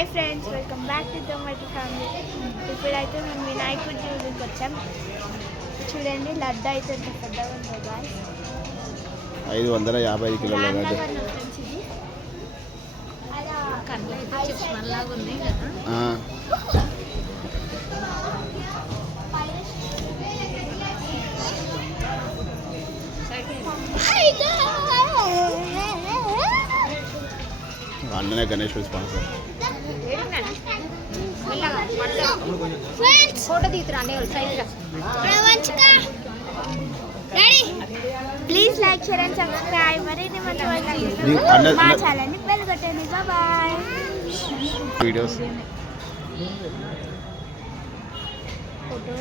Hi friends, welcome back to tomato family. ఇప్పుడైతే మేము వినాయకుడి దేవుడికి వచ్చాం. చూడండి, లడ్డు అయితే ఎంత పెద్దగా ఉందో గాయ్స్. 550 కిలోల లడ్డు. అన్ననే గణేష్ స్పాన్సర్. ఫోటో తీతురా please like share and subscribe. మరిన్ని మా ఛానల్ని బెల్ కొట్టండి. బాయ్. Videos photo